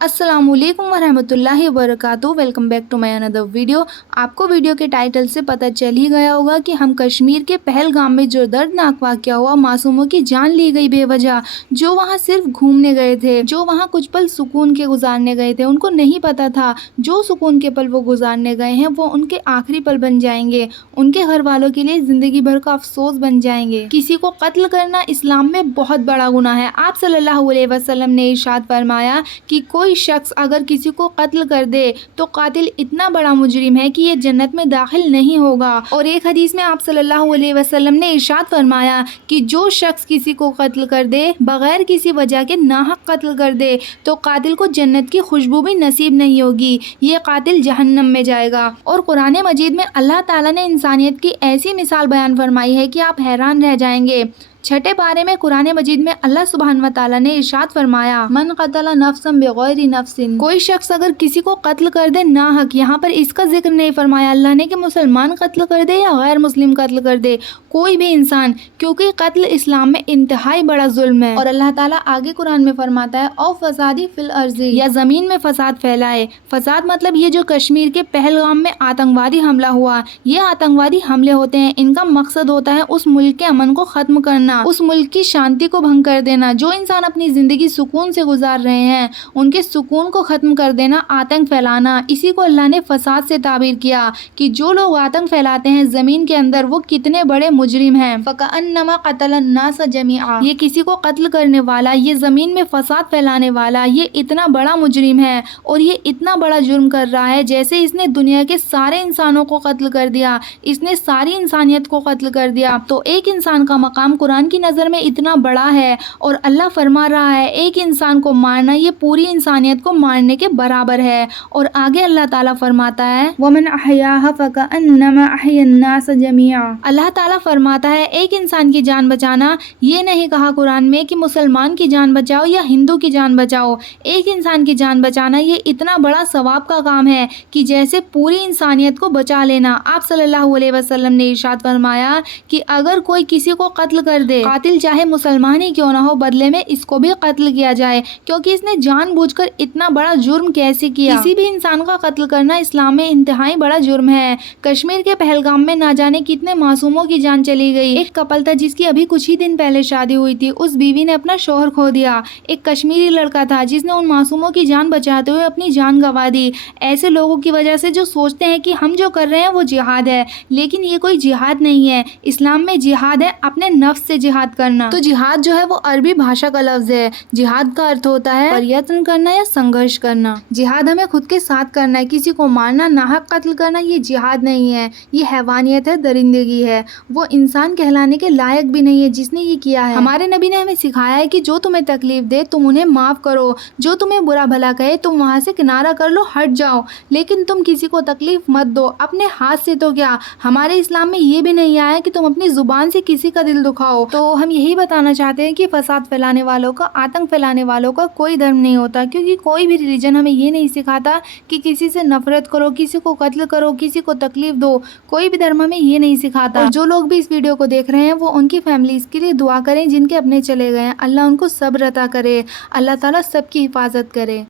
अस्सलाम वालेकुम वरहमतुल्लाहि वबरकातुहू। Welcome back to my another video. आपको वीडियो के टाइटल से पता चल ही गया होगा कि हम कश्मीर के पहलगाम में जो दर्दनाक वाक़या हुआ, मासूमों की जान ली गई बेवजह, जो वहाँ सिर्फ घूमने गए थे, जो वहाँ कुछ पल सुकून के गुजारने गए थे, उनको नहीं पता था जो सुकून के पल वो गुजारने गए हैं वो उनके आखिरी पल बन जाएंगे, उनके घर वालों के लिए ज़िंदगी भर का अफसोस बन जाएंगे। किसी को कत्ल करना इस्लाम में बहुत बड़ा गुनाह है। आप सल्लल्लाहु अलैहि वसल्लम ने इरशाद फरमाया कि कोई शख्स अगर किसी को कत्ल कर दे तो कातिल इतना बड़ा मुजरिम है कि ये जन्नत में दाखिल नहीं होगा। और एक हदीस में आप सल्लल्लाहु अलैहि वसल्लम ने इरशाद फरमाया कि जो शख्स किसी को कत्ल कर दे, बगैर किसी वजह के नाहक कत्ल कर दे, तो कातिल को जन्नत की खुशबू भी नसीब नहीं होगी, ये कातिल जहन्नम में जाएगा। और कुरान मजीद में अल्लाह ताला ने इंसानियत की ऐसी मिसाल बयान फरमाई है कि आप हैरान रह जाएंगे। छठे पारे में कुरान मजीद में अल्लाह सुब्हान व तआला ने इरशाद फरमाया, मन क़तला नफ्सन बिग़ैरि नफ्सिन, कोई शख्स अगर किसी को कत्ल कर दे नाहक, यहाँ पर इसका जिक्र नहीं फरमाया अल्लाह ने कि मुसलमान कत्ल कर दे या गैर मुस्लिम कत्ल कर दे, कोई भी इंसान, क्योंकि कत्ल इस्लाम में इंतहाई बड़ा जुल्म है। और अल्लाह ताला आगे कुरान में फरमाता है, औ फसादी फिल अर्ज़ी, या ज़मीन में फसाद फैलाए। फसाद मतलब ये जो कश्मीर के पहलगाम में आतंकवादी हमला हुआ, ये आतंकवादी हमले होते हैं, इनका मकसद होता है उस मुल्क के अमन को ख़त्म करना, उस मुल्क की शांति को भंग कर देना। जो इंसान अपनी ज़िंदगी सुकून से गुजार रहे हैं उनके सुकून को ख़त्म कर देना, आतंक फैलाना। इसी को अल्लाह ने फसाद से ताबीर किया कि जो लोग आतंक फैलाते हैं ज़मीन के अंदर वो कितने बड़े मुजरिम हैं। फ़कअन्नमा क़तलन नास जमीआ, ये किसी को कत्ल करने वाला, ये ज़मीन में फसाद फैलाने वाला, ये इतना बड़ा मुजरिम है और ये इतना बड़ा जुर्म कर रहा है जैसे इसने दुनिया के सारे इंसानों को कत्ल कर दिया, इसने सारी इंसानियत को कत्ल कर दिया। तो एक इंसान का मकाम कुरान की नज़र में इतना बड़ा है और अल्लाह फरमा रहा है एक इंसान को मारना ये पूरी इंसानियत को मारने के बराबर है। और आगे अल्लाह ताला फरमाता है, वमन अहयाहा फ़कअन्नमा अहयन्नास जमीआ, अल्लाह ताला फरमाता है एक इंसान की जान बचाना, ये नहीं कहा कुरान में कि मुसलमान की जान बचाओ या हिंदू की जान बचाओ। एक इंसान की जान बचाना ये इतना बड़ा सवाब का काम है कि जैसे पूरी इंसानियत को बचा लेना। आप सल्लल्लाहु अलैहि वसल्लम ने इरशाद फरमाया कि अगर कोई किसी को कत्ल कर दे, कातिल चाहे मुसलमान ही क्यों ना हो, बदले में इसको भी कत्ल किया जाए, क्योंकि इसने जानबूझकर इतना बड़ा जुर्म कैसे किया। किसी भी इंसान का कत्ल करना इस्लाम में इंतहाई बड़ा जुर्म है। कश्मीर के पहलगाम में ना जाने कितने मासूमों की जान चली गई। एक कपल था जिसकी अभी कुछ ही दिन पहले शादी हुई थी, उस बीवी ने अपना शोहर खो दिया। एक कश्मीरी लड़का था जिसने उन मासूमों की जान बचाते हुए अपनी जान गंवा दी। ऐसे लोगों की वजह से जो सोचते हैं कि हम जो कर रहे हैं वो जिहाद है, लेकिन ये कोई जिहाद नहीं है। इस्लाम में जिहाद है अपने नफ्स से जिहाद करना। तो जिहाद जो है वो अरबी भाषा का लफ्ज है। जिहाद का अर्थ होता है प्रयत्न करना या संघर्ष करना। जिहाद हमें खुद के साथ करना है, किसी को मारना, नाहक कत्ल करना ये जिहाद नहीं है, ये हैवानियत है, दरिंदगी है। वो इंसान कहलाने के लायक भी नहीं है जिसने ये किया है। हमारे नबी ने हमें सिखाया है कि जो तुम्हें तकलीफ दे तुम उन्हें माफ करो, जो तुम्हें बुरा भला कहे तुम वहाँ से किनारा कर लो, हट जाओ, लेकिन तुम किसी को तकलीफ मत दो, अपने हाथ से तो क्या। हमारे इस्लाम में ये भी नहीं आया कि तुम अपनी जुबान से किसी का दिल दुखाओ। तो हम यही बताना चाहते हैं कि फसाद फैलाने वालों का, आतंक फैलाने वालों का कोई धर्म नहीं होता, क्योंकि कोई भी रिलीजन हमें ये नहीं सिखाता कि किसी से नफरत करो, किसी को कत्ल करो, किसी को तकलीफ दो। कोई भी धर्म हमें ये नहीं सिखाता। और जो लोग भी इस वीडियो को देख रहे हैं वो उनकी फैमिलीज के लिए दुआ करें जिनके अपने चले गए हैं। अल्लाह उनको सब्र अता करे, अल्लाह ताला सबकी हिफाजत करे।